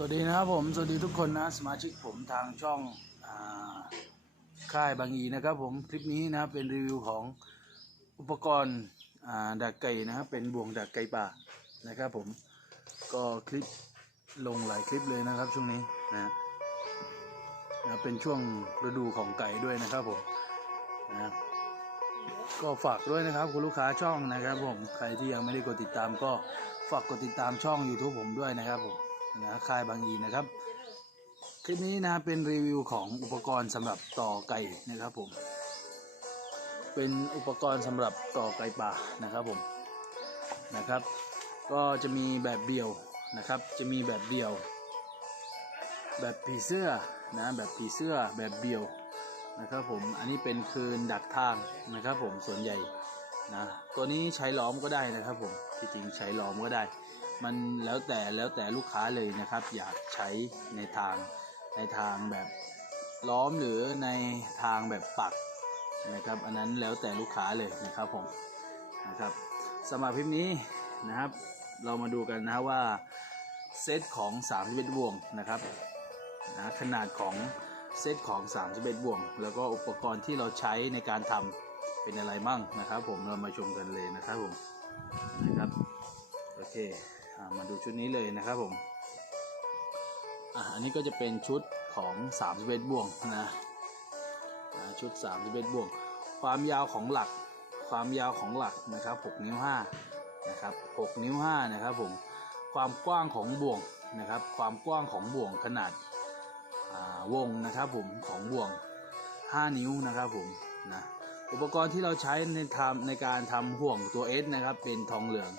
สวัสดีนะครับผม สวัสดีทุกคนนะสมาชิกผมทางช่องอค่ายบางอีนะครับผมคลิปนี้นะเป็นรีวิวของอุปกรณ์ดักไก่นะครับเป็นบ่วงดักไก่ป่านะครับผมก็คลิปลงหลายคลิปเลยนะครับช่วงนี้นะนะเป็นช่วงฤดูของไก่ด้วยนะครับผมนะก็ฝากด้วยนะครับคุณลูกค้าช่องนะครับผมใครที่ยังไม่ได้กดติดตามก็ฝากกดติดตามช่อง YouTube ผมด้วยนะครับผม นะค่ายบางอีนะครับ คลิปนี้นะเป็นรีวิวของอุปกรณ์สำหรับต่อไก่นะครับผม เป็นอุปกรณ์สำหรับต่อไก่ป่านะครับผมนะครับ ก็จะมีแบบเดี่ยวนะครับ จะมีแบบเดี่ยว แบบผีเสื้อนะแบบผีเสื้อแบบเบี่ยวนะครับผมอันนี้เป็นคืนดักทางนะครับผมส่วนใหญ่นะตัวนี้ใช้ล้อมก็ได้นะครับผมที่จริงใช้ล้อมก็ได้ มันแล้วแต่แล้วแต่ลูกค้าเลยนะครับ อยากใช้ในทางในทางแบบล้อมหรือในทางแบบปักนะครับ อันนั้นแล้วแต่ลูกค้าเลยนะครับผมนะครับสำหรับคลิปนี้นะครับ เรามาดูกันนะว่าเซตของ31บวงนะครับนะขนาดของเซตของ31บวง แล้วก็อุปกรณ์ที่เราใช้ในการทำเป็นอะไรมั่งนะครับ ผมเรามาชมกันเลยนะครับผมนะครับโอเค มาดูชุดนี้เลยนะครับผมอะอันนี้ก็จะเป็นชุดของ31บ่วงนะอ่าชุด31บ่วง ความยาวของหลักความยาวของหลักนะครับ 6 นิ้ว5นะครับ6นิ้ว5นะครับผมความกว้างของบ่วงนะครับ ความกว้างของบ่วงขนาดาวงนะครับผมของบ่วง 5 นิ้วนะครับผมนะอุปกรณ์ที่เราใช้ในทำในการทำห่วงตัว S นะครับ เป็นทองเหลือง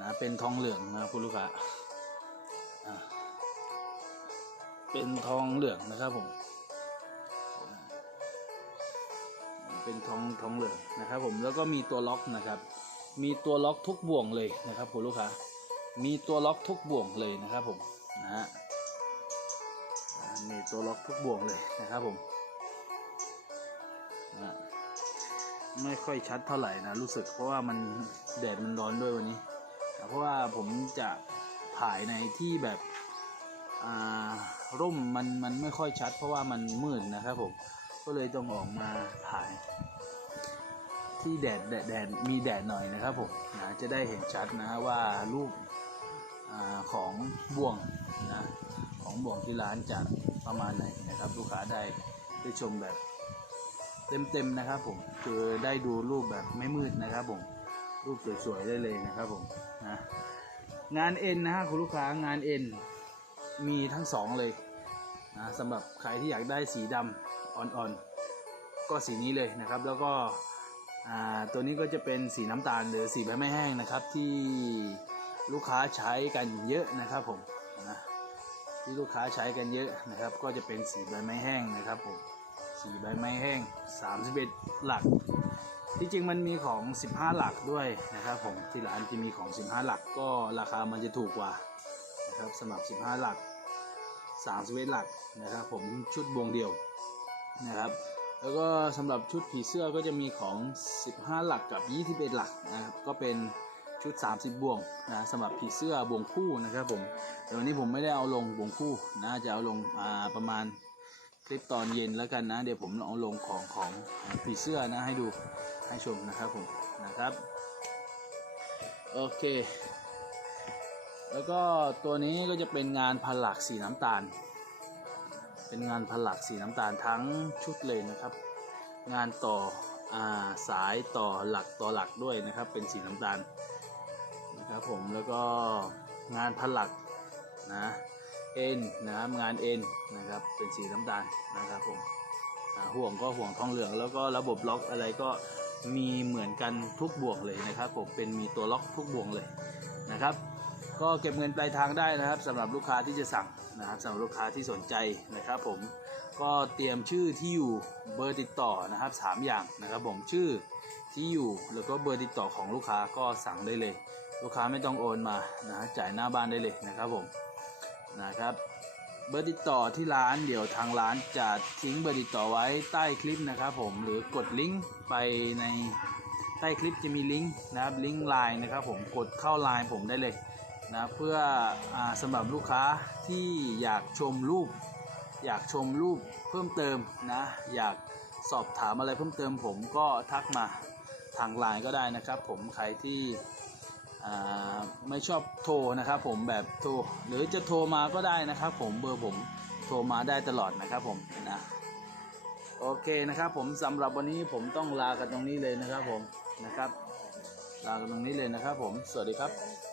นะเป็นทองเหลืองนะคุณลูกค้าเป็นทองเหลืองนะครับผมเป็นทองทองเหลืองนะครับ ผมแล้วก็มีตัวล็อกนะครับ มีตัวล็อกทุกบ่วงเลยนะครับคุณลูกค้ามีตัวล็อกทุกบ่วงเลยนะครับผมนะฮะมีตัวล็อกทุกบ่วงเลยนะครับผมไม่ค่อยชัดเท่าไหร่นะรู้สึกเพราะว่ามันแดดมันร้อนด้วยวันนี้ เพราะว่าผมจะถ่ายในที่แบบอ่าร่มมันมันไม่ค่อยชัด เพราะว่ามันมืดนะครับผมก็เลยต้องออกมาถ่าย ที่แดดแดดแดดมีแดดหน่อยนะครับผมนะจะได้เห็นชัดนะฮะว่ารูปอของบ่วงนะของบ่วงที่ร้านจะประมาณไหนนะครับ ลูกค้าได้ได้ชมแบบเต็มๆนะครับผมคือได้ดูรูปแบบไม่มืดนะครับผม รูปสวยๆได้เลยนะครับผมนะงานเอ็นนะฮะคุณลูกค้างานเอ็นมีทั้งสองเลยนะสำหรับใครที่อยากได้สีดำอ่อนๆ ก็สีนี้เลยนะครับ แล้วก็ตัวนี้ก็จะเป็นสีน้ำตาลหรือสีใบไม้แห้งนะครับ ที่ลูกค้าใช้กันเยอะนะครับผมนะที่ลูกค้าใช้กันเยอะนะครับ ก็จะเป็นสีใบไม้แห้งนะครับผมสีใบไม้แห้ง 31 หลัก ที่จริงมันมีของ 15 หลักด้วยนะครับผมที่ร้านจะมีของ 15 หลักก็ราคามันจะถูกกว่านะครับสำหรับ 15 หลัก31หลักนะครับผมชุดบวงเดียวนะครับแล้วก็สำหรับชุดผีเสื้อก็จะมีของ 15 หลักกับ 21 หลักนะครับก็เป็นชุด 30 บวงนะสำหรับผีเสื้อบวงคู่นะครับผมแต่วันนี้ผมไม่ได้เอาลงบวงคู่นะจะเอาลงประมาณ คลิปตอนเย็นแล้วกันนะ เดี๋ยวผมเอาลงของของผีเสื้อนะให้ดูให้ชมนะครับผมนะครับ โอเค แล้วก็ตัวนี้ก็จะเป็นงานผลักสีน้ำตาล เป็นงานผลักสีน้ำตาลทั้งชุดเลยนะครับ งานต่ออาสายต่อหลักต่อหลักด้วยนะครับ เป็นสีน้ำตาลนะครับผมแล้วก็งานผลักนะ เอ็นนะครับงานเอ็นนะครับเป็นสีน้ำตาลนะครับผมห่วงก็ห่วงทองเหลือง แล้วก็ระบบล็อกอะไรก็มีเหมือนกันทุกบ่วงเลยนะครับผมเป็นมีตัวล็อกทุกบ่วงเลยนะครับ ก็เก็บเงินปลายทางได้นะครับสำหรับลูกค้าที่จะสั่งนะครับสำหรับลูกค้าที่สนใจนะครับ ผมก็เตรียมชื่อที่อยู่เบอร์ติดต่อนะครับสามอย่างนะครับผมชื่อที่อยู่แล้วก็เบอร์ติดต่อของลูกค้าก็สั่งได้เลย ลูกค้าไม่ต้องโอนมานะจ่ายหน้าบ้านได้เลยนะครับผม นะครับ เบอร์ติดต่อที่ร้านเดี๋ยวทางร้านจะทิ้งเบอร์ติดต่อไว้ใต้คลิปนะครับผมหรือกดลิงก์ไปในใต้คลิปจะมีลิงก์นะครับลิงก์ไลน์นะครับผมกดเข้าไลน์ผมได้เลยนะเพื่ออสำหรับลูกค้าที่อยากชมรูป อยากชมรูปเพิ่มเติมนะอยากสอบถามอะไรเพิ่มเติมผมก็ทักมาทางไลน์ก็ได้นะครับ ผมใครที่ ไม่ชอบโทรนะครับผมแบบโทรหรือจะโทรมาก็ได้นะครับ ผมเบอร์ผมโทรมาได้ตลอดนะครับผมนะโอเคนะครับ ผมสำหรับวันนี้ผมต้องลากันตรงนี้เลยนะครับผมนะครับลากันตรงนี้เลยนะครับผมสวัสดีครับ